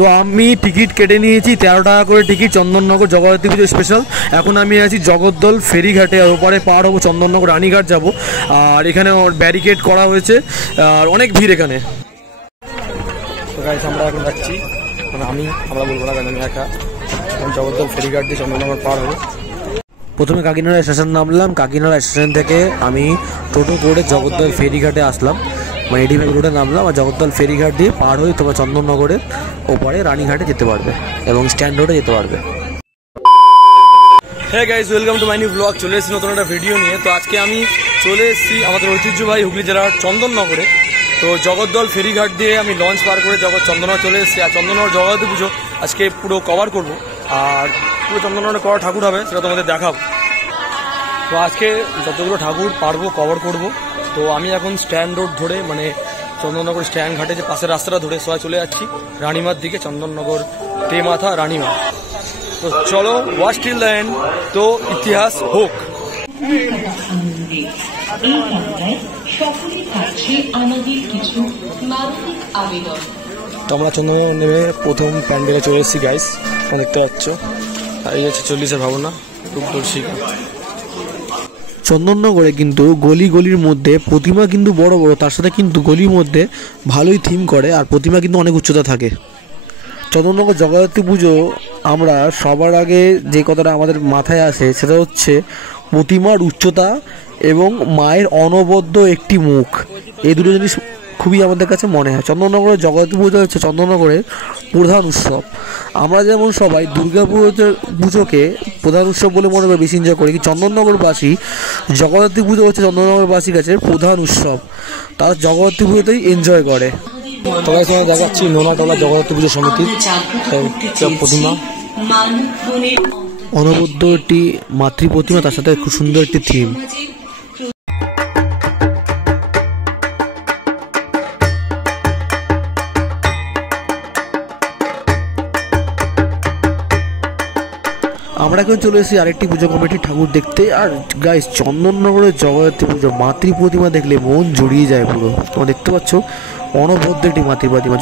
তো আমি টিকিট কেটে নিয়েছি 13 টাকা করে টিকিট, চন্দননগর জগদ্ধাত্রী পুজো স্পেশাল। এখন আমি আছি জগদ্দল ফেরিঘাটে, আর ওপারে পার হবো চন্দননগর রানীঘাট যাব। আর এখানে ব্যারিকেড করা হয়েছে আর অনেক ভিড় এখানে। তো গাইস আমরা এখন যাচ্ছি, মানে আমরা বলবো না, আমি একা জগদ্দল ফেরিঘাট দিয়ে চন্দননগর পার হবো। প্রথমে কাকিনাড়া স্টেশন নামলাম, কাকিনাড়া স্টেশন থেকে আমি টোটো করে জগদ্দল ফেরিঘাটে আসলাম, মানে 85 রোডে নামলাম। আর জগদ্দল ফেরিঘাট দিয়ে পার হয়ে তোমার চন্দননগরের ওপারে রানীঘাটে যেতে পারবে এবং স্ট্যান্ড রোডে যেতে পারবে। হ্যাঁ guys, welcome to my new blog. চলে এসেছি নতুন একটা ভিডিও নিয়ে। তো আজকে আমি চলে এসেছি আমাদের ঐতিহ্যবাহী হুগলি জেলার চন্দননগরে। তো জগদ্দল ফেরিঘাট দিয়ে আমি লঞ্চ পার করে চন্দননগর চলে এসেছি। আর চন্দননগর জগদ্ধাত্রী পুজো আজকে পুরো কভার করব, আর পুরো চন্দননগরে কটা ঠাকুর হবে সেটা তোমাদের দেখাবো। তো আজকে যতগুলো ঠাকুর পারবো কভার করব। তো আমি এখন স্ট্যান্ড রোড ধরে, মানে চন্দননগর স্ট্যান্ড ঘাটে যে পাশের রাস্তাটা ধরে সবাই চলে যাচ্ছি রানীমার দিকে, চন্দননগর তেমাথা রানীমা। তো চলো ওয়াচ টিল দ্য এন্ড, তো ইতিহাস হোক। তো আমরা চন্দননগর নেমে প্রথম প্যান্ডেলে চলে এসেছি গাইস, দেখতে পাচ্ছ। এই হচ্ছে 40-এর ভাবনা রূপদর্শিকা। চন্দননগরে কিন্তু গলি গলির মধ্যে প্রতিমা কিন্তু বড় বড়, তার সাথে কিন্তু গলির মধ্যে ভালোই থিম করে, আর প্রতিমা কিন্তু অনেক উচ্চতা থাকে। চন্দননগর জগদ্ধাত্রী পুজো আমরা সবার আগে যে কথাটা আমাদের মাথায় আসে সেটা হচ্ছে প্রতিমার উচ্চতা এবং মায়ের অনবদ্য একটি মুখ। এই দুটো জিনিস খুবই আমাদের কাছে মনে হয়। চন্দননগরের জগদ্ধাত্রী পুজো হচ্ছে চন্দননগরের প্রধান উৎসব। আমরা যেমন সবাই দুর্গা পুজোকে প্রধান উৎসব বলে মনে করে বেশি এনজয় করি, চন্দননগরবাসী জগদ্ধাত্রী পুজো হচ্ছে চন্দননগরবাসীর কাছে প্রধান উৎসব, তারা জগদ্ধাত্রী পুজোতেই এনজয় করে। সবাই সময় দেখাচ্ছি নোনাতলা জগদ্ধাত্রী পুজো সমিতির প্রতিমা, অনবদ্য একটি মাতৃ প্রতিমা, তার সাথে খুব সুন্দর একটি থিম। আমরা এখন চলে এসেছি আরেকটি পুজো কমিটির ঠাকুর দেখতে। আর গাইস, চন্দননগরের জগদ্ধাত্রী পুজো মাতৃ প্রতিমা দেখলে মন জড়িয়ে যায় পুরো। তোমরা দেখতে পাচ্ছ অনবদ্য একটি মাতৃ প্রতিমা,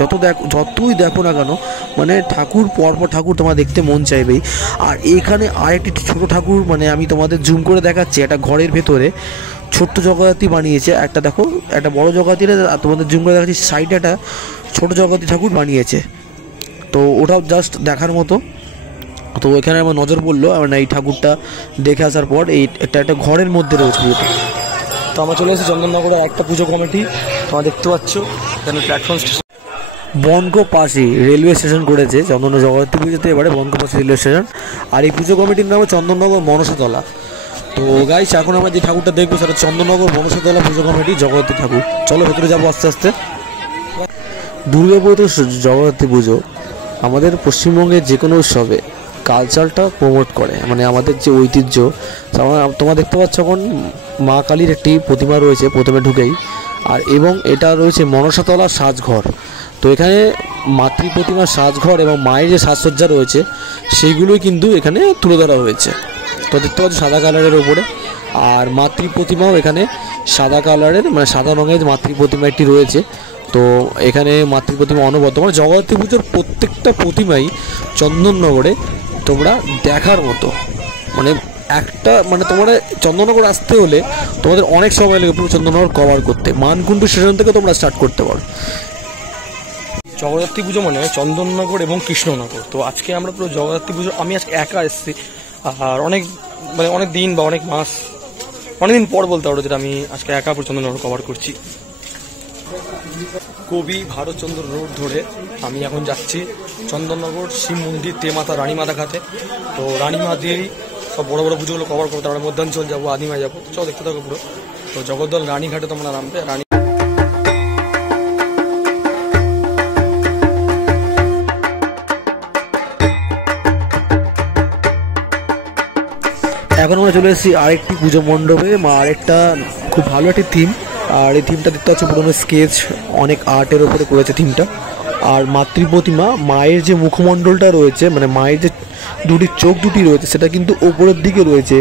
যতই দেখো না কেন, মানে ঠাকুর পরপর ঠাকুর তোমার দেখতে মন চাইবেই। আর এখানে আরেকটি ছোট ঠাকুর, মানে আমি তোমাদের জুম করে দেখাচ্ছি, একটা ঘরের ভেতরে ছোট্ট জগদ্ধাত্রী বানিয়েছে। একটা দেখো, একটা বড় জগদ্ধাত্রী, আর তোমাদের জুম করে দেখাচ্ছি সাইডে একটা ছোট জগদ্ধাত্রী ঠাকুর বানিয়েছে। তো ওটাও জাস্ট দেখার মতো। তো এখানে আমার নজর পড়লো, মানে এই ঠাকুরটা দেখে আসার পর এটা একটা ঘরের মধ্যে রয়েছে পুজোটা। তো আমরা চলে এসেছি চন্দননগরের একটা পুজো কমিটি, তোমরা দেখতে পাচ্ছ এখানে প্ল্যাটফর্ম স্টেশন বনকোপাশি রেলওয়ে স্টেশন করেছে চন্দননগর জগদ্ধাত্রী পুজোতে, এবারে বনকোপাশি রেলওয়ে স্টেশন। আর এই পুজো কমিটির নাম চন্দননগর মনসাতলা। তো গাইস, এখন আমরা যে ঠাকুরটা দেখবো সেটা চন্দননগর মনসাতলা পুজো কমিটি জগদ্ধাত্রী ঠাকুর। চলো ভেতরে যাবো আস্তে আস্তে। দুর্গাপুর তো জগদ্ধাত্রী পুজো আমাদের পশ্চিমবঙ্গের যে কোনো উৎসবে কালচারটা প্রমোট করে, মানে আমাদের যে ঐতিহ্য। তোমরা দেখতে পাচ্ছ এখন মা কালীর একটি প্রতিমা রয়েছে প্রথমে ঢুকেই, আর এবং এটা রয়েছে মনসাতলা সাজঘর। তো এখানে মাতৃ প্রতিমার সাজঘর এবং মায়ের যে সাজসজ্জা রয়েছে সেইগুলোই কিন্তু এখানে তুলে ধরা হয়েছে। তো দেখতে পাচ্ছ সাদা কালারের ওপরে, আর মাতৃ প্রতিমাও এখানে সাদা কালারের, মানে সাদা রঙের মাতৃ প্রতিমা একটি রয়েছে। তো এখানে মাতৃ প্রতিমা অনবদ্য, মানে জগদ্ধাত্রী পুজোর প্রত্যেকটা প্রতিমাই চন্দননগরে তোমরা দেখার মতো। মানে একটা, মানে তোমরা চন্দননগর আসতে হলে তোমাদের অনেক সময় লাগে পুরো চন্দননগর কভার করতে। মানকুণ্ডু স্টেশন থেকে তোমরা স্টার্ট করতে পারো। জগদ্ধাত্রী পুজো মানে চন্দননগর এবং কৃষ্ণনগর। তো আজকে আমরা পুরো জগদ্ধাত্রী পুজো, আমি আজকে একা এসেছি, আর অনেক দিন বা অনেকদিন পর বলতে পারো যেটা আমি আজকে একা পুরো চন্দননগর কভার করছি। কবি ভারতচন্দ্র রোড ধরে আমি এখন যাচ্ছি চন্দননগর শিব মন্দির তেমাথা রানীমাতা ঘাটে। তো রানীমা দিয়েই সব বড় বড় পুজোগুলো কভার করবো, তারপরে মধ্যাঞ্চল যাবো, আদিমায় যাবো। চলো দেখতে থাকো পুরো। তো জগদ্দল রানীঘাটে তোমরা নামবে। এখন আমরা চলে এসেছি আরেকটি পুজো মণ্ডপে, আরেকটা খুব ভালো একটি থিম। আর এই থিমটা দেখতে পাচ্ছ পুরোনো স্কেচ, অনেক আর্টের ওপরে করেছে থিমটা। আর মাতৃ প্রতিমা, মায়ের যে মুখমণ্ডলটা রয়েছে, মানে মায়ের যে দুটি চোখ দুটি রয়েছে সেটা কিন্তু ওপরের দিকে রয়েছে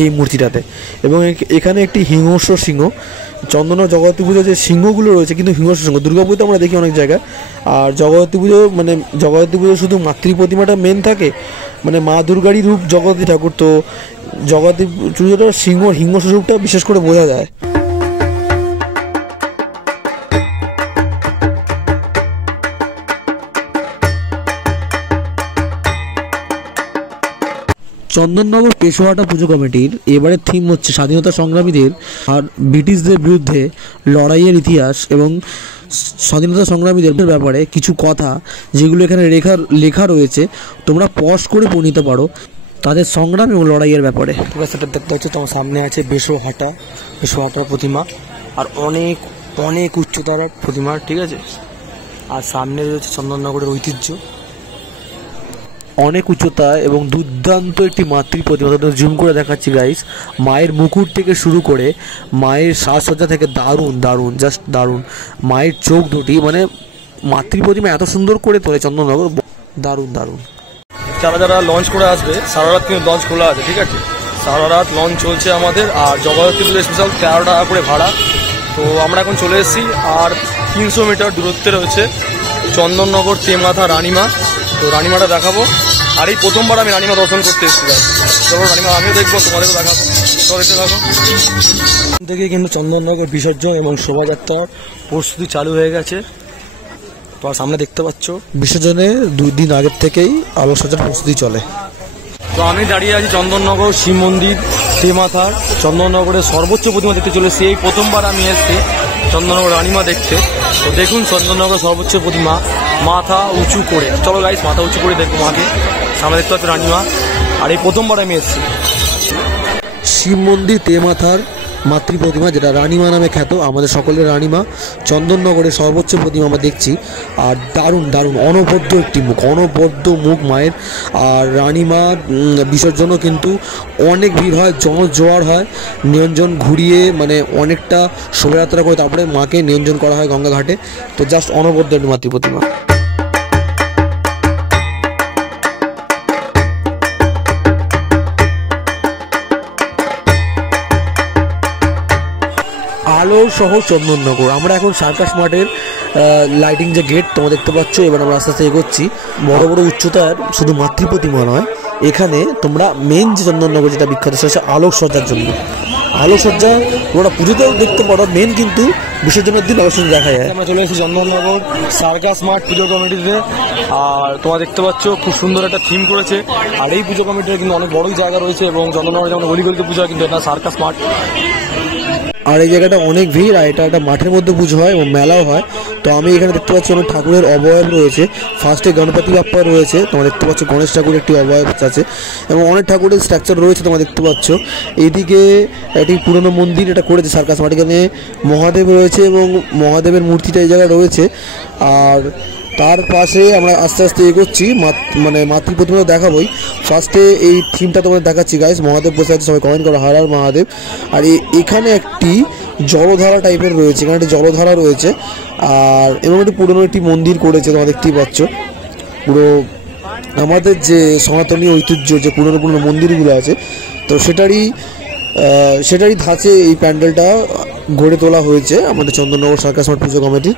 এই মূর্তিটাতে। এবং এখানে একটি হিংস্র সিংহ, চন্দননগর জগদ্ধাত্রী পুজো যে সিংহগুলো রয়েছে কিন্তু হিংস্র সিংহ, দুর্গাপুজোতে আমরা দেখি অনেক জায়গায়। আর জগদ্ধাত্রী পুজো মানে জগদ্ধাত্রী পুজো শুধু মাতৃ প্রতিমাটা মেন থাকে, মানে মা দুর্গারই রূপ জগদ্ধাত্রী ঠাকুর, তো জগদ্ধাত্রী পুজোটা হিংস্র রূপটা বিশেষ করে বোঝা যায়। চন্দননগর পেশোয়াটা পুজো কমিটির এবারের থিম হচ্ছে স্বাধীনতা সংগ্রামীদের আর ব্রিটিশদের বিরুদ্ধে লড়াইয়ের ইতিহাস এবং স্বাধীনতা সংগ্রামীদের ব্যাপারে কিছু কথা যেগুলো এখানে লেখা রয়েছে, তোমরা পজ করে পড়ে নিতে পারো তাদের সংগ্রাম এবং লড়াইয়ের ব্যাপারে। ঠিক আছে, সেটা দেখতে হচ্ছে তোমার সামনে আছে বেশোহাটার প্রতিমা, আর অনেক অনেক উচ্চতার প্রতিমা, ঠিক আছে। আর সামনে রয়েছে চন্দননগরের ঐতিহ্য, অনেক উচ্চতা এবং দুর্দান্ত একটি মাতৃ প্রতিমা। জুম করে দেখাচ্ছি গাইস, মায়ের মুকুট থেকে শুরু করে মায়ের সাজসজ্জা থেকে দারুণ দারুণ, জাস্ট দারুণ। মায়ের চোখ দুটি, মানে মাতৃ প্রতিমা এত সুন্দর করে তোলে চন্দননগর, দারুণ দারুণ। যারা লঞ্চ করে আসবে, সারা রাত কিন্তু লঞ্চ খোলা আছে, ঠিক আছে, সারা রাত লঞ্চ চলছে আমাদের। আর জগদ্ধাত্রী পুজো স্পেশাল 13 টাকা করে ভাড়া। তো আমরা এখন চলে এসেছি, আর 300 মিটার দূরত্বে রয়েছে চন্দননগর তেমাথা রানীমা। তো রানীমাটা দেখাবো, আর এই প্রথমবার আমি রানীমা দর্শন করতে এসেছি। চলো রানীমা আমিও দেখবো, তোমাদেরও দেখাবো, চলো দেখতে থাকো। থেকে কিন্তু চন্দননগর বিসর্জন এবং শোভাযাত্রার প্রস্তুতি চালু হয়ে গেছে। তো সামনে দেখতে পাচ্ছ বিসর্জনের 2 দিন আগের থেকেই আলোকসজ্জার প্রস্তুতি চলে। তো আমি দাঁড়িয়ে আছি চন্দননগর শিব মন্দির তেমাথার, চন্দননগরের সর্বোচ্চ প্রতিমা দেখতে চলেছি। এই প্রথমবার আমি এসেছি চন্দননগর রানীমা দেখতে। তো দেখুন চন্দননগর সর্বোচ্চ প্রতিমা মাথা উঁচু করে, চলো গাইস মাথা উঁচু করে দেখবো মাকে। সামনে দেখতে পাচ্ছি রানীমা, আর এই প্রথমবার আমি এসেছি। শিব মন্দির তেমাথার মাতৃ প্রতিমা, যেটা রানীমা নামে খ্যাত, আমাদের সকলের রানীমা, চন্দননগরের সর্বোচ্চ প্রতিমা আমরা দেখছি। আর দারুণ দারুণ অনবদ্য একটি মুখ, অনবদ্য মুখ মায়ের। আর রানীমা বিসর্জনও কিন্তু অনেক ভিড় হয়, জোয়ার হয়, নিরঞ্জন ঘুরিয়ে মানে অনেকটা শোভাযাত্রা করে তারপরে মাকে নিরঞ্জন করা হয় গঙ্গা ঘাটে। তো জাস্ট অনবদ্য একটি মাতৃ প্রতিমা। আলো সহ চন্দননগর, আমরা এখন সার্কাস মাঠের লাইটিং যে গেট তোমরা দেখতে পাচ্ছ। এবার আমরা আস্তে আস্তে এগোচ্ছি। বড় বড় উচ্চতার শুধু মাতৃ প্রতিমা নয়, এখানে তোমরা মেন যে চন্দননগর যেটা বিখ্যাত সেটা হচ্ছে আলোকসজ্জার জন্য। আলোকসজ্জা তোমরা পুজোতেও দেখতে পারো, মেন কিন্তু বিসর্জনের দিন আলোকসজ্জা দেখা যায়। আমরা চলে এসেছি চন্দননগর সার্কাস মাঠ পুজো কমিটিতে, আর তোমরা দেখতে পাচ্ছ খুব সুন্দর একটা থিম করেছে। আর এই পুজো কমিটির কিন্তু অনেক বড়ই জায়গা রয়েছে, এবং চন্দননগর যেমন গলিগলিতে পুজো হয় কিন্তু এটা সার্কাস মাঠ। আর এই জায়গাটা অনেক ভিড়, আর এটা একটা মাঠের মধ্যে পুজো হয় এবং মেলাও হয়। তো আমি এখানে দেখতে পাচ্ছি অনেক ঠাকুরের অবয়ব রয়েছে। ফার্স্টে গণপতি বাপ্পা রয়েছে, তোমরা দেখতে পাচ্ছ গণেশ ঠাকুরের একটি অবয়ব আছে, এবং অনেক ঠাকুরের স্ট্রাকচার রয়েছে তোমরা দেখতে পাচ্ছ। এইদিকে একটি পুরনো মন্দির এটা করেছে সার্কাস মাঠ, এখানে মহাদেব রয়েছে এবং মহাদেবের মূর্তিটা এই জায়গায় রয়েছে। আর তার পাশে আমরা আস্তে আস্তে এগোচ্ছি, মানে মাতৃ প্রতিমা দেখাবোই। ফার্স্টে এই থিমটা তোমাদের দেখাচ্ছি গাইস, মহাদেব বসে আছে, সবাই কমেন্ট করো হর হর মহাদেব। আর এখানে একটি জলধারা টাইপের রয়েছে, এখানে একটি জলধারা রয়েছে, আর এবং একটি পুরনো একটি মন্দির করেছে তোমরা দেখতেই পাচ্ছ। পুরো আমাদের যে সনাতনী ঐতিহ্য যে পুরনো পুরনো মন্দিরগুলো আছে, তো সেটারই ধাঁচে এই প্যান্ডেলটা গড়ে তোলা হয়েছে আমাদের চন্দননগর সার্কাস মাঠ পুজো কমিটি।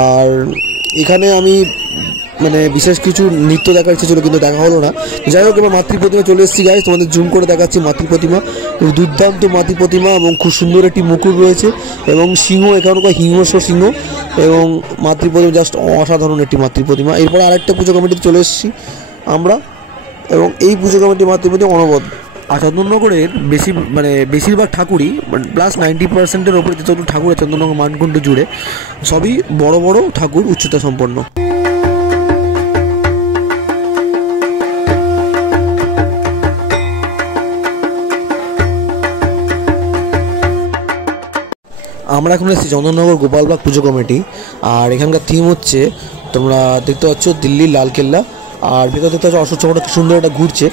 আর এখানে আমি মানে বিশেষ কিছু নৃত্য দেখার ইচ্ছে ছিল কিন্তু দেখা হলো না। যাই হোক, এবার মাতৃ প্রতিমা চলে এসেছি গাইস, তোমাদের জুম করে দেখাচ্ছি মাতৃ প্রতিমা। দুর্দান্ত মাতৃ প্রতিমা এবং খুব সুন্দর একটি মুকুট রয়েছে, এবং সিংহ, এখানকার হিংস্র সিংহ, এবং মাতৃ প্রতিমা জাস্ট অসাধারণ একটি মাতৃ প্রতিমা। এরপর আরেকটা পুজো কমিটিতে চলে এসেছি আমরা, এবং এই পুজো কমিটির মাতৃ প্রতিমা অনবদ্য। আর চন্দননগরের বেশিরভাগ ঠাকুরই প্লাস 90%-এর ওপরে যতটুকু ঠাকুর আছে চন্দননগর মানকুণ্ড জুড়ে, সবই বড় বড় ঠাকুর, উচ্চতা সম্পন্ন। আমরা এখন এসেছি চন্দননগর গোপালবাগ পুজো কমিটি, আর এখানকার থিম হচ্ছে তোমরা দেখতে পাচ্ছ দিল্লির লালকেল্লা। আর ভেতরে দেখতে পাচ্ছ অশোক চক্রটা কি সুন্দর একটা ঘুরছে,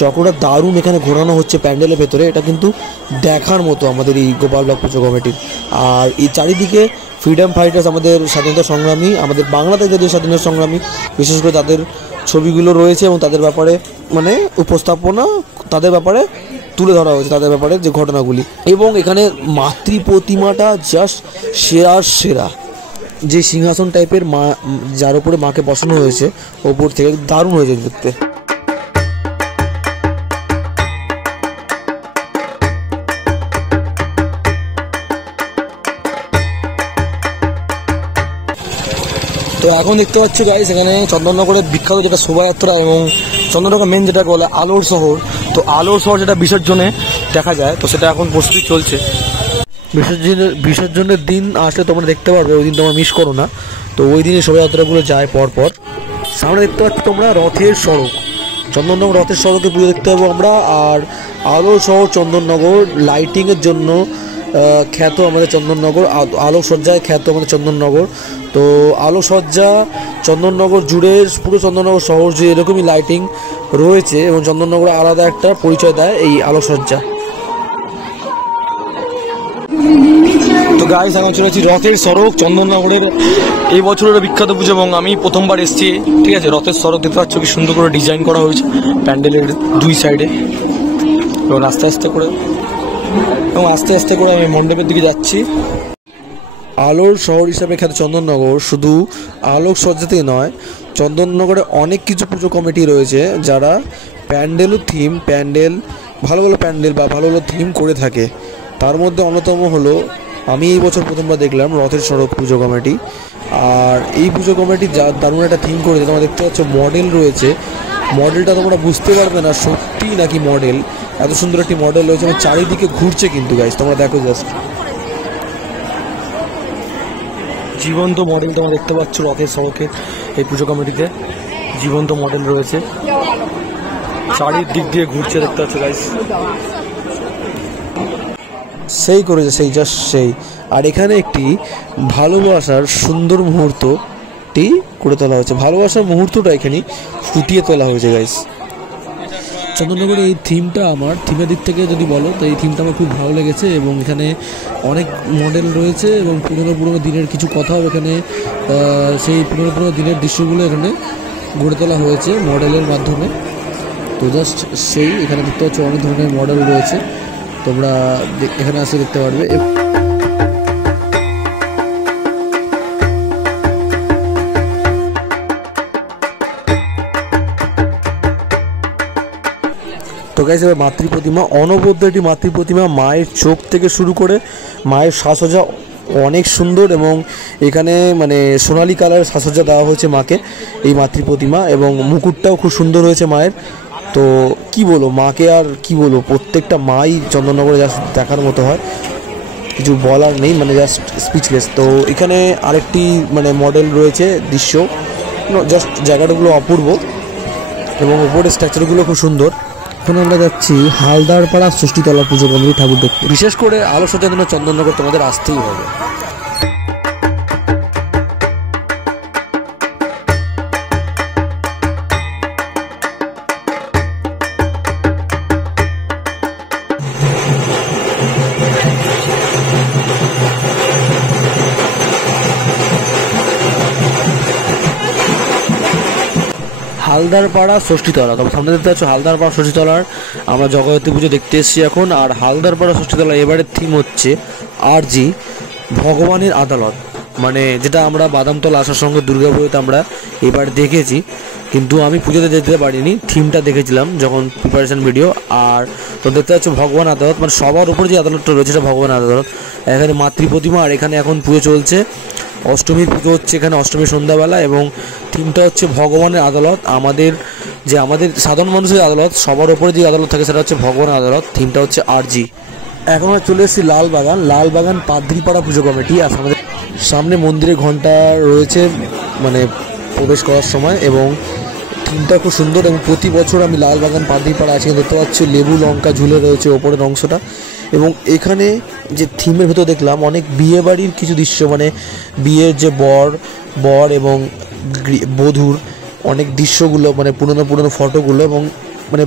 চক্রটা দারুণ এখানে ঘোরানো হচ্ছে প্যান্ডেলের ভেতরে, এটা কিন্তু দেখার মতো আমাদের এই গোপালবাগ পুজো কমিটির। আর এই চারিদিকে ফ্রিডম ফাইটার্স, আমাদের স্বাধীনতা সংগ্রামী, আমাদের বাংলাদেশ যে স্বাধীনতা সংগ্রামী, বিশেষ করে তাদের ছবিগুলো রয়েছে এবং তাদের ব্যাপারে মানে উপস্থাপনা, তাদের ব্যাপারে তুলে ধরা হয়েছে তাদের ব্যাপারে যে ঘটনাগুলি। এবং এখানে মাতৃ প্রতিমাটা জাস্ট সেরার সেরা, যে সিংহাসন টাইপের মা যার উপরে মাকে বসানো হয়েছে ওপর থেকে, দারুণ হয়েছে দেখতে। তো এখন দেখতে পাচ্ছ গাইস এখানে চন্দননগরের বিখ্যাত যেটা শোভাযাত্রা এবং চন্দননগর মেন যেটা বলে আলোর শহর, তো আলোর শহর যেটা বিসর্জনে দেখা যায়, তো সেটা এখন প্রস্তুতি চলছে। বিসর্জনের দিন আসলে তোমরা দেখতে পারবে, ওই দিন তোমরা মিস করো না। তো ওই দিনে শোভাযাত্রাগুলো যায় পরপর। সামনে দেখতে পাচ্ছ তোমরা রথের সড়ক, চন্দননগর রথের সড়কে পুজো দেখতে পাবো আমরা। আর আলোর শহর চন্দননগর লাইটিংয়ের জন্য খ্যাত আমাদের চন্দননগর, আলোকসজ্জায় খ্যাত আমাদের চন্দননগর। তো আলোকসজ্জা চন্দননগর জুড়ে, পুরো চন্দননগর শহর জুড়ে এরকমই লাইটিং রয়েছে এবং চন্দননগর আলাদা একটা পরিচয় দেয় এই আলোকসজ্জা। তো গাইস এখন চলেছি রথের সড়ক চন্দননগরের এই বছরের বিখ্যাত পুজো এবং আমি প্রথমবার এসেছি। ঠিক আছে, রথের সড়ক দেখতে পাচ্ছ কি সুন্দর করে ডিজাইন করা হয়েছে প্যান্ডেলের দুই সাইডে, এবং আস্তে আস্তে করে আমি মণ্ডপের দিকে যাচ্ছি। আলোর শহর হিসাবে খ্যাত চন্দননগর শুধু আলোকসজ্জাতেই নয়, চন্দননগরে অনেক কিছু পুজো কমিটি রয়েছে যারা প্যান্ডেল ভালো ভালো প্যান্ডেল বা ভালো ভালো থিম করে থাকে। তার মধ্যে অন্যতম হলো আমি এই বছর প্রথমবার দেখলাম রথের সড়ক পুজো কমিটি। আর এই পুজো কমিটি যা দারুণ একটা থিম করেছে, তোমরা দেখতে পাচ্ছ মডেল রয়েছে, মডেলটা তোমরা বুঝতে পারবে না সত্যি নাকি মডেল, এত সুন্দর একটি মডেল রয়েছে এবং চারিদিকে ঘুরছে কিন্তু গাইস, তোমরা দেখো জাস্ট জীবন্ত মডেল তোমরা দেখতে পাচ্ছ রথের সড়কে। এই পুজো কমিটিতে জীবন্ত মডেল রয়েছে, চারিদিক দিয়ে ঘুরছে দেখতে পাচ্ছ গাইস, সেই করেছে সেই। আর এখানে একটি ভালোবাসার সুন্দর মুহূর্তটি করে তোলা হয়েছে, ভালোবাসার মুহূর্তটা এখানে ফুটিয়ে তোলা হয়েছে গাইস। চন্দননগরের এই থিমটা, আমার থিমের দিক থেকে যদি বলো তো এই থিমটা আমার খুব ভালো লেগেছে এবং এখানে অনেক মডেল রয়েছে এবং পুরনো দিনের কিছু কথাও এখানে, সেই পুরনো দিনের দৃশ্যগুলো এখানে গড়ে তোলা হয়েছে মডেলের মাধ্যমে। তো জাস্ট সেই এখানে দেখতে পাচ্ছ অনেক ধরনের মডেল রয়েছে, তোমরা এখানে আসে দেখতে পারবে। তো গাইস এবার মাতৃ প্রতিমা, অনবদ্য একটি মাতৃ প্রতিমা, মায়ের চোখ থেকে শুরু করে মায়ের সাজসজ্জা অনেক সুন্দর এবং এখানে মানে সোনালী কালারের সাজসজ্জা দেওয়া হয়েছে মাকে এই মাতৃ প্রতিমা, এবং মুকুটটাও খুব সুন্দর হয়েছে মায়ের। তো কি বলবো মাকে, আর কি বলবো, প্রত্যেকটা মাই চন্দননগরে জাস্ট দেখার মতো হয়, কিছু বলার নেই, মানে জাস্ট স্পিচলেস। তো এখানে আরেকটি মানে মডেল রয়েছে দৃশ্য, জাস্ট জায়গাটাগুলো অপূর্ব এবং উপরের স্ট্রাকচারগুলো খুব সুন্দর। এখন আমরা যাচ্ছি হালদারপাড়া ষষ্ঠীতলা পুজো কমিটি ঠাকুর দেখতে। বিশেষ করে আলোকসজ্জার জন্য চন্দননগর তোমাদের আসতেই হবে। হালদারপাড়া ষষ্ঠীতলা, তবে সামনে দেখতে পাচ্ছ হালদারপাড়া ষষ্ঠীতলার আমরা জগদ্ধাত্রী পুজো দেখতে এসেছি এখন। আর হালদারপাড়া ষষ্ঠীতলা এবারের থিম হচ্ছে আরজি ভগবানের আদালত, মানে যেটা আমরা বাদামতলা আসার সঙ্গে দুর্গাপুজোতে আমরা এবার দেখেছি, কিন্তু আমি পুজোতে যেতে পারিনি, থিমটা দেখেছিলাম যখন প্রিপারেশন ভিডিও। আর তো দেখতে পাচ্ছ ভগবান আদালত, মানে সবার উপরে যে আদালতটা রয়েছে সেটা ভগবান আদালত। এখানে মাতৃ প্রতিমা, আর এখানে এখন পুজো চলছে, অষ্টমীর পুজো হচ্ছে এখানে, অষ্টমীর সন্ধ্যাবেলা, এবং থিমটা হচ্ছে ভগবানের আদালত। আমাদের সাধারণ মানুষের আদালত, সবার ওপরে যে আদালত থাকে সেটা হচ্ছে ভগবানের আদালত, থিমটা হচ্ছে আরজি। এখন আমরা চলে এসেছি লালবাগান পাদ্রিপাড়া পুজো কমিটি। আর আমাদের সামনে মন্দিরে ঘন্টা রয়েছে মানে প্রবেশ করার সময়, এবং থিমটা খুব সুন্দর। এবং প্রতি বছর আমি লালবাগান পাদ্রিপাড়া আছে দেখতে পাচ্ছি লেবু লঙ্কা ঝুলে রয়েছে ওপরের অংশটা, এবং এখানে যে থিমের ভেতর দেখলাম অনেক বিয়ে বাড়ির কিছু দৃশ্য, মানে বিয়ের যে বর এবং বধূর অনেক দৃশ্যগুলো, মানে পুরনো ফটোগুলো, এবং মানে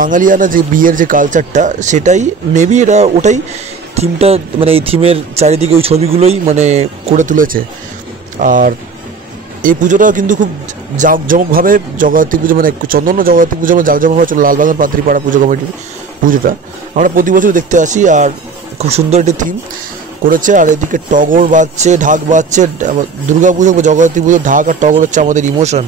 বাঙালিয়ানা যে বিয়ের যে কালচারটা সেটাই মেবি ওটাই থিমটা, মানে এই থিমের চারিদিকে ওই ছবিগুলোই মানে করে তুলেছে। আর এই পুজোটাও কিন্তু খুব জাঁকজমকভাবে জগদ্ধাত্রী পুজো, মানে চন্দন জগদ্ধাত্রী পুজো জাঁকজমকভাবে চলো লালবাগান পাদ্রিপাড়া পুজো কমিটি পুজোটা আমরা প্রতি বছর দেখতে আসি, আর খুব সুন্দর একটি থিম করেছে। আর এদিকে টগর বাজছে, ঢাক বাজছে। দুর্গা পুজো, জগদ্ধাত্রী পুজো, ঢাক আর টগর হচ্ছে আমাদের ইমোশন।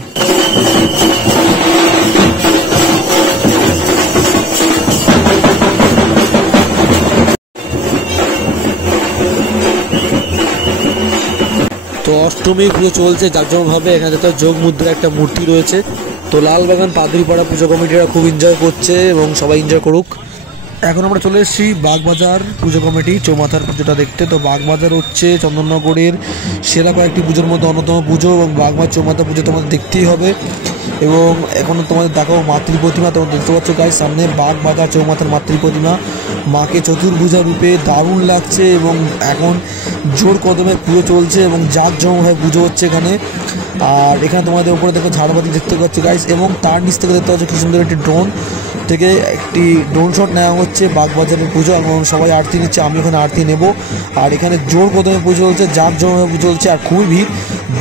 তো অষ্টমী পুজো চলছে জাঁকজমকভাবে। এখানে তো যোগ মুদ্রা একটা মূর্তি রয়েছে। তো লালবাগান পাদুরিপাড়া পুজো কমিটিরা খুব এনজয় করছে এবং সবাই এনজয় করুক। এখন আমরা চলে এসেছি বাগবাজার পুজো কমিটি চৌমাথার পুজোটা দেখতে। তো বাগবাজার হচ্ছে চন্দননগরের সেরা কয়েকটি পুজোর মধ্যে অন্যতম পুজো, এবং বাগবাজার চৌমাথা পুজো তোমাদের দেখতেই হবে। এবং এখন তোমাদের দেখাবো মাতৃ প্রতিমা। তোমরা দেখতে পাচ্ছ গাইস, সামনে বাগবাজার চৌমাথার মাতৃ প্রতিমা, মাকে চতুর্ভুজা রূপে দারুণ লাগছে। এবং এখন জোর কদমে পুজো চলছে এবং জাঁকজমকভাবে পুজো হচ্ছে এখানে। আর এখানে তোমাদের উপরে দেখো ঝাড়বাতি দেখতে পাচ্ছ গাইস, এবং তার নিচ থেকে দেখতে পাচ্ছ কি সুন্দর একটি ড্রোন থেকে একটি ড্রোন শট নেওয়া হচ্ছে বাগবাজারের পুজো। এবং সবাই আরতি নিচ্ছে, আমি ওখানে আরতি নেব। আর এখানে জোর কদমে পুজো চলছে, জাঁকজমকভাবে পুজো চলছে আর খুবই ভিড়।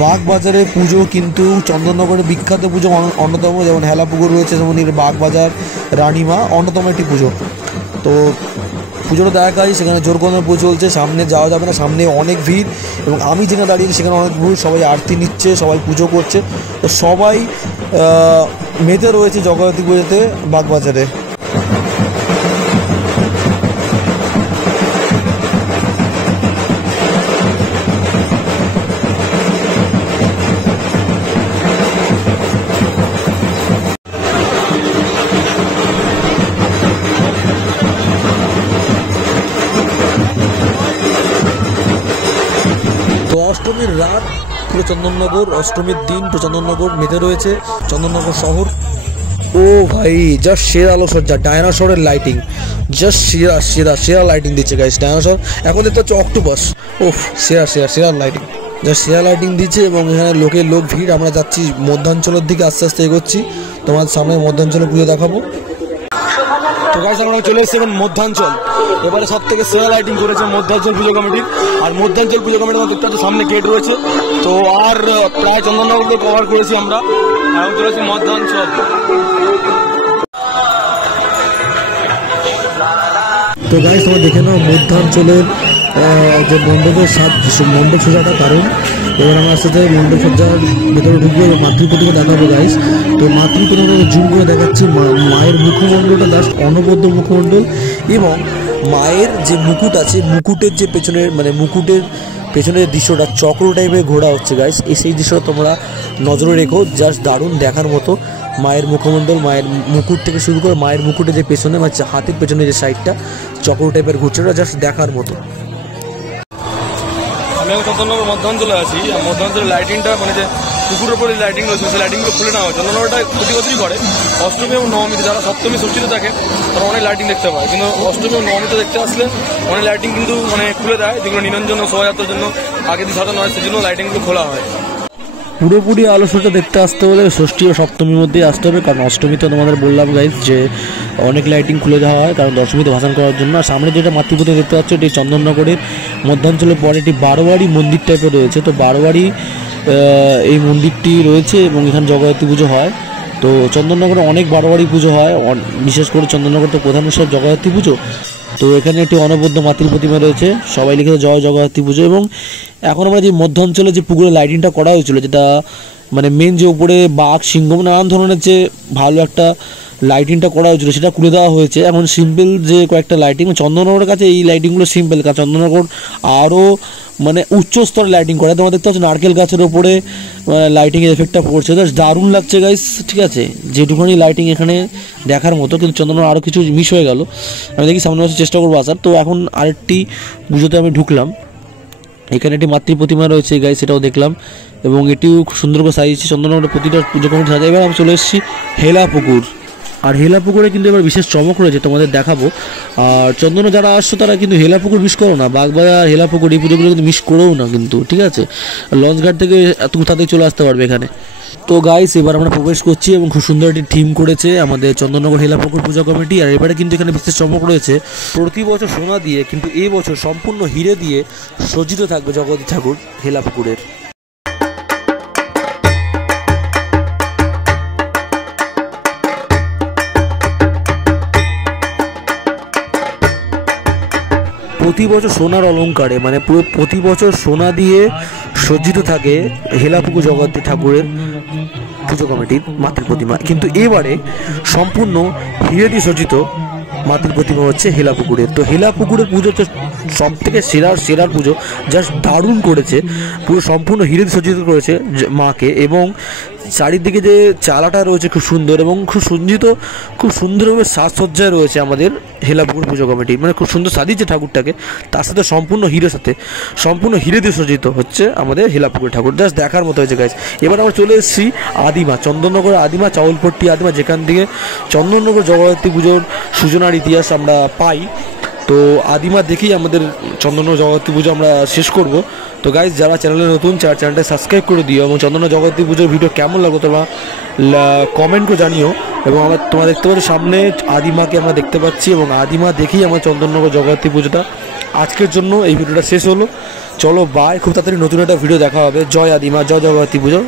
বাগবাজারের পুজো কিন্তু চন্দননগরের বিখ্যাত পুজো অন্যতম, যেমন হেলাপুকুর রয়েছে, যেমন বাগবাজার রানীমা অন্যতম একটি পুজো। তো পুজোটা দেখা যায় সেখানে জোর কদমে পুজো চলছে, সামনে যাওয়া যাবে না, সামনে অনেক ভিড়। এবং আমি যেখানে দাঁড়িয়েছি সেখানে অনেক ভিড়, সবাই আরতি নিচ্ছে, সবাই পুজো করছে। তো সবাই মেতে রয়েছে জগদ্ধাত্রী পুজোতে বাগবাজারে। তো অষ্টমীর রাত পুরো চন্দননগর, অষ্টমীর দিন পুরো চন্দননগর মেতে রয়েছে, চন্দননগর শহর। ও ভাই জাস্ট সেরা আলোকসজ্জা, ডায়নোসরের লাইটিং, জাস্ট সেরা সেরা সেরা লাইটিং দিচ্ছে গাইস। ডায়নোসর এখন দেখতে হচ্ছে অক্টোপাস, ওফ সেরা সেরা সেরা লাইটিং, জাস্ট সেরা লাইটিং দিচ্ছে। এবং এখানে লোক ভিড়। আমরা যাচ্ছি মধ্যাঞ্চলের দিকে, আস্তে আস্তে এগোচ্ছি, তোমার সামনে মধ্যাঞ্চলে পুজো দেখাবো। তো গাইস আমরা চলে এসেছি এখন মধ্যাঞ্চল। এবারে সব থেকে সেরা লাইটিং করেছে মধ্যাঞ্চল পুজো কমিটির। আর মধ্যাঞ্চল পুজো কমিটির দেখতে পাচ্ছি সামনে গেট রয়েছে। তো আর প্রায় চন্দননগরকে কভার করেছি আমরা, এখন চলেছি মধ্যাঞ্চল। তো গাইস তোমরা দেখে নাও মধ্যাঞ্চলের যে মণ্ডপ সজ্জাটা দারুণ। এবার আমরা আস্তে আস্তে মণ্ডপ সজ্জার ভেতরে ঢুকবো এবং মাতৃ প্রতিমা দেখাবো গাইস। তো মাতৃ প্রতিমা জুম করে দেখাচ্ছি, মায়ের মুখমণ্ডলটা জাস্ট অনবদ্য মুখমণ্ডল। এবং মায়ের যে মুকুট আছে, মুকুটের যে পেছনের মুকুটের পেছনের দৃশ্যটা চক্র টাইপের ঘোরা হচ্ছে গাইস, সেই দৃশ্যটা তোমরা নজরে রেখো, জাস্ট দারুণ দেখার মতো। মায়ের মুখমণ্ডল, মায়ের মুকুট থেকে শুরু করে মায়ের মুকুটের যে পেছনে হাতের পেছনে যে সাইডটা চক্র টাইপের ঘুরছে, ওটা জাস্ট দেখার মতো। আমি চন্দননগর মধ্যাঞ্চলে আছি। আর মধ্যাঞ্চলের লাইটিংটা যে পুকুরের উপরে লাইটিং রয়েছে, সেই লাইটিংগুলো খুলে নেওয়া হয়। চন্দননগরটা ক্ষতিগতি করে অষ্টমী এবং নবমীতে, যারা সপ্তমী ষষ্ঠীতে থাকে তারা অনেক লাইটিং দেখতে পায়, কিন্তু অষ্টমী এবং নবমীতে দেখতে আসলে অনেক লাইটিং কিন্তু খুলে দেয়, যেগুলো নিরঞ্জন শোভাযাত্রার জন্য আগে দিন সাজানো হয়, সেই জন্য লাইটিংগুলো খোলা হয়। পুরোপুরি আলোচনাটা দেখতে আসতে হলে ষষ্ঠী ও সপ্তমীর মধ্যেই আসতে হবে, কারণ অষ্টমীতে তোমাদের বললাম গাইজ যে অনেক লাইটিং খুলে দেওয়া হয়, কারণ দশমীতে ভাসান করার জন্য। আর সামনে যেটা মাতৃপ্রতিমা দেখতে পাচ্ছ, এটি চন্দননগরের মধ্যাঞ্চলের পরে একটি বারোয়ারি মন্দির টাইপের রয়েছে। তো বারোয়ারি এই মন্দিরটি রয়েছে এবং এখানে জগদ্ধাত্রী পুজো হয়। তো চন্দননগরে অনেক বারোয়ারি পুজো হয়, বিশেষ করে চন্দননগর তো প্রধান উৎসব জগদ্ধাত্রী পুজো। তো এখানে একটি অনবদ্য মাতৃ প্রতিমা রয়েছে, সবাই লিখে জয় জগদ্ধাত্রী পুজো। এবং এখন আমরা যে মধ্যাঞ্চলে যে পুকুরে লাইটিংটা করা হয়েছিল, যেটা মেন যে উপরে বাঘ সিংহ নানান ধরনের যে ভালো একটা লাইটিংটা করা হয়েছিল, সেটা খুলে দেওয়া হয়েছে। এখন সিম্পল যে কয়েকটা লাইটিং, চন্দননগরের কাছে এই লাইটিংগুলো সিম্পল, কারণ চন্দননগর আরও উচ্চ স্তরের লাইটিং করে। তোমরা দেখতে পাচ্ছ নারকেল গাছের ওপরে লাইটিংয়ের এফেক্টটা পড়ছে, জাস্ট দারুণ লাগছে গাইস। ঠিক আছে, যেটুকুনি লাইটিং এখানে দেখার মতো, কিন্তু চন্দননগর আরও কিছু মিস হয়ে গেল। আমি দেখি সামনে বছর চেষ্টা করবো আসার। তো এখন আরেকটি পুজোতে আমি ঢুকলাম, এখানে একটি মাতৃ প্রতিমা রয়েছে গাইস, সেটাও দেখলাম এবং এটিও খুব সুন্দর করে সাজিয়েছে। চন্দননগরের প্রতিটা পুজো কমিটি সাজায়। এবার আমি চলে এসেছি হেলাপুকুর। আর হেলাপুকুরে কিন্তু এবার বিশেষ চমক রয়েছে, তোমাদের দেখাবো। আর চন্দনে যারা আসছো তারা কিন্তু হেলাপুকুর মিস করো না, বাগবাজার হেলাপুকুর এই পুজোগুলো কিন্তু মিস করেও না কিন্তু, ঠিক আছে। লঞ্চঘাট থেকে এত তাড়াতাড়ি চলে আসতে পারবে এখানে। তো গাইস এবার আমরা প্রবেশ করছি এবং খুব সুন্দর একটি থিম করেছে আমাদের চন্দননগর হেলাপুকুর পূজা কমিটি। আর এবারে কিন্তু এখানে বিশেষ চমক রয়েছে, প্রতি বছর সোনা দিয়ে কিন্তু এই বছর সম্পূর্ণ হিরে দিয়ে সজ্জিত থাকবে জগদ্ধাত্রী ঠাকুর হেলাপুকুরের। প্রতি বছর সোনার অলংকারে মানে পুরো প্রতি বছর সোনা দিয়ে সজ্জিত থাকে হেলাপুকুর জগদ্ধাত্রী ঠাকুরের পুজো কমিটির মাতৃ প্রতিমা, কিন্তু এবারে সম্পূর্ণ হিরে দিয়ে সজ্জিত মাতৃ প্রতিমা হচ্ছে হেলাপুকুরের। তো হেলাপুকুরের পুজো তো সব থেকে সেরার পুজো, জাস্ট দারুণ করেছে, পুরো সম্পূর্ণ হিরে দিয়ে সজ্জিত করেছে মাকে, এবং চারিদিকে যে চালাটা রয়েছে খুব সুন্দর এবং খুব সুন্দরভাবে সাজসজ্জায় রয়েছে আমাদের হেলাপুকুর পুজো কমিটি, মানে খুব সুন্দর সাজিয়েছে ঠাকুরটাকে, তার সাথে সম্পূর্ণ হিরে দিয়ে সজ্জিত হচ্ছে আমাদের হেলাপুকুর ঠাকুর, জাস্ট দেখার মতো হয়েছে গাইস। এবার আমরা চলে এসেছি আদিমা, চন্দননগর আদিমা, চাউলপট্টি আদিমা, যেখান থেকে চন্দননগর জগদ্ধাত্রী পুজোর সূচনার ইতিহাস আমরা পাই। তো আদিমা দেখেই আমাদের চন্দননগর জগদ্ধাত্রী পুজো আমরা শেষ করব। তো গাইজ, যারা চ্যানেলে নতুন চ্যানেলটা সাবস্ক্রাইব করে দিও, এবং চন্দননগর জগদ্ধাত্রী পুজোর ভিডিও কেমন লাগলো তোমরা কমেন্ট করে জানিও। এবং তোমরা দেখতে পাচ্ছ সামনে আদিমাকে আমরা দেখতে পাচ্ছি, এবং আদিমা দেখেই আমার চন্দননগর জগদ্ধাত্রী পুজোটা আজকের জন্য এই ভিডিওটা শেষ হলো। চলো বাই, খুব তাড়াতাড়ি নতুন একটা ভিডিও দেখা হবে। জয় আদিমা, জয় জগদ্ধাত্রী পুজো।